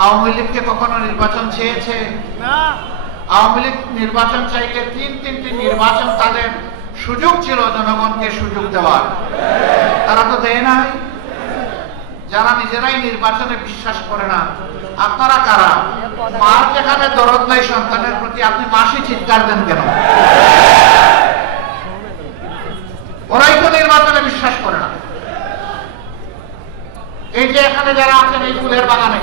আওয়ামী লীগকে কখনো নির্বাচন চেয়েছে? আওয়ামী লীগ নির্বাচন চাইলে তিন তিনটি নির্বাচন তাদের সুযোগ ছিল জনগণকে সুযোগ দেওয়ার। তারা তো দেয় নাই। যারা নিজেরাই নির্বাচনে বিশ্বাস করে না আপনারা কারা? মার যেখানে দরদ নাই সন্তানের প্রতি আপনি মাসি চিৎকার দেন কেন? ওরাই তো নির্বাচনে বিশ্বাস করে না। এই যে এখানে যারা আছেন এই ফুলের বাগানে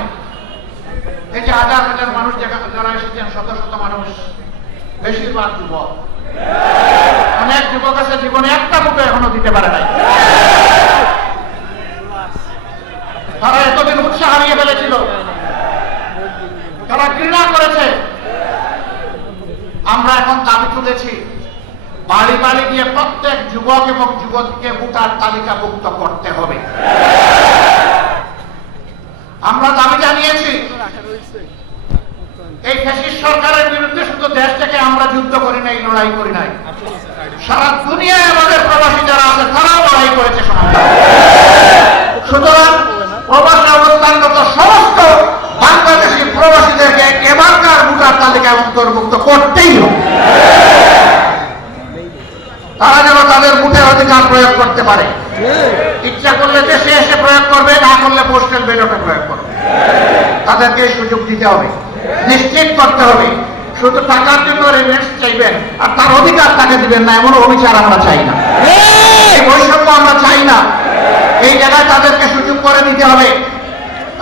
এই যে হাজার হাজার মানুষ যারা এসেছেন, শত শত মানুষ, বেশিরভাগ যুবক। অনেক যুবক আছে, জীবনে একটা এখনও দিতে পারে নাই। তারা এতদিন উৎসাহ হারিয়ে ফেলেছিল। তারা ঘৃণা করেছে। আমরা এখন দাবি তুলেছি, বাড়ি বাড়ি গিয়ে প্রত্যেক যুবক এবং যুবতীকে ভোটার তালিকাভুক্ত করতে হবে আমরা দাবি জানিয়েছি এই ফ্যাসিস্ট সরকারের বিরুদ্ধে শুধু দেশ থেকে আমরা যুদ্ধ করি নাই, লড়াই করি নাই। সারা দুনিয়ায় আমাদের প্রবাসী যারা আছে, তারাও লড়াই করেছে সুতরাং প্রবাসী অবস্থানগত সমস্ত বাংলাদেশি প্রবাসীদেরকে এবারকার ভোটার তালিকায় অন্তর্ভুক্ত করতেই হবে। তারা যেন তাদের ভোটের অধিকার প্রয়োগ করতে পারে। ইচ্ছা করলে দেশে এসে প্রয়োগ করবে, না করলে পোস্টাল ব্যালটে প্রয়োগ করবে। তাদেরকে সুযোগ দিতে হবে। নিশ্চিত করতে হবে। শুধু টাকার জন্য রেমিটেন্স চাইবেন আর তার অধিকার তাকে দিবেন না এমন অবিচার আমরা চাই না। এই বৈষম্য আমরা চাই না। এই জায়গায় তাদেরকে সুযোগ করে দিতে হবে।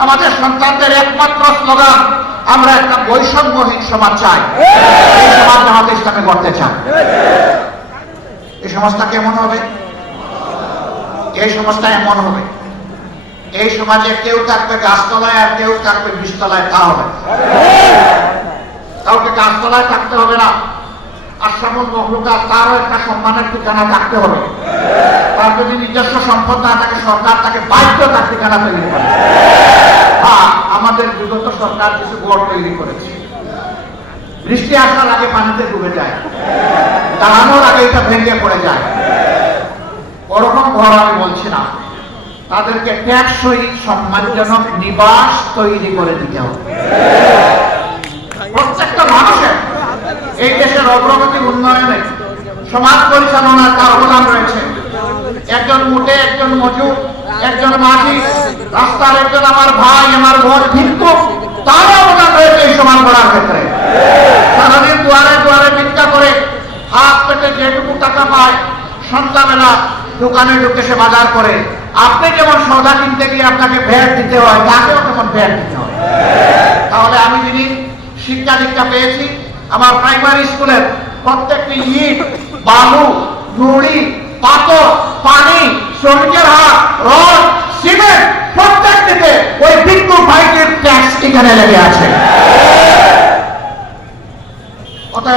আমাদের সন্তানদের একমাত্র স্লোগান আমরা একটা বৈষম্যহীন সমাজ চাই। এই সমাজ আমাদের ইসলামে করতে চাই এই সমাজটা কেমন হবে? এই সমাজটা এমন হবে। এই সমাজে কেউ থাকবে গাছতলায় আর কেউ থাকবে বিষতলায় তা হবে কাউকে গাছতলায় থাকতে হবে না। মহলুকা তারও একটা সম্মানের ঠিকানা থাকতে হবে। তার যদি নিজস্ব সম্পদ না থাকে, সরকার তার ঠিকানা তৈরি হ্যাঁ আমাদের বিগত সরকার কিছু তৈরি করেছে। বৃষ্টি আসার আগে পানিতে ডুবে যায়। দাঁড়ানোর আগে এটা ভেঙে পড়ে যায় ওরকম ঘর আমি বলছি না তাদেরকে ট্যাক্সই সম্মানজনক নিবাস তৈরি করে দিতে হবে। প্রত্যেকটা মানুষের এই দেশের অগ্রগতি উন্নয়নে সমাজ পরিচালনার তার অবদান রয়েছে। একজন মুটে, একজন মজুর, একজন মাঝি, রাস্তার একজন আমার ভাই, আমার বোন কিন্তু তার অবদান রয়েছে এই সমাজ গড়ার ক্ষেত্রে। সারাদিন দুয়ারে দুয়ারে ভিক্ষা করে হাত পেটে যেটুকু টাকা পায় সন্ধ্যাবেলা দোকানে ঢুকে সে বাজার করে। আপনি যেমন সৌদা কিনতে গিয়ে আপনাকে ভ্যাট দিতে হয়, তাকেও তেমন ভ্যাট দিতে হয়। তাহলে আমি যিনি শিক্ষা দীক্ষা পেয়েছি, আমার প্রাইমারি স্কুলের প্রত্যেকটি ইট, বালু নুড়ি পাথর, পানি, শ্রমিকের হাত, রড, সিমেন্ট প্রত্যেকটিতে ওই বিদ্যুৎ ভাইটির ট্যাক্স এখানে লেগে আছে।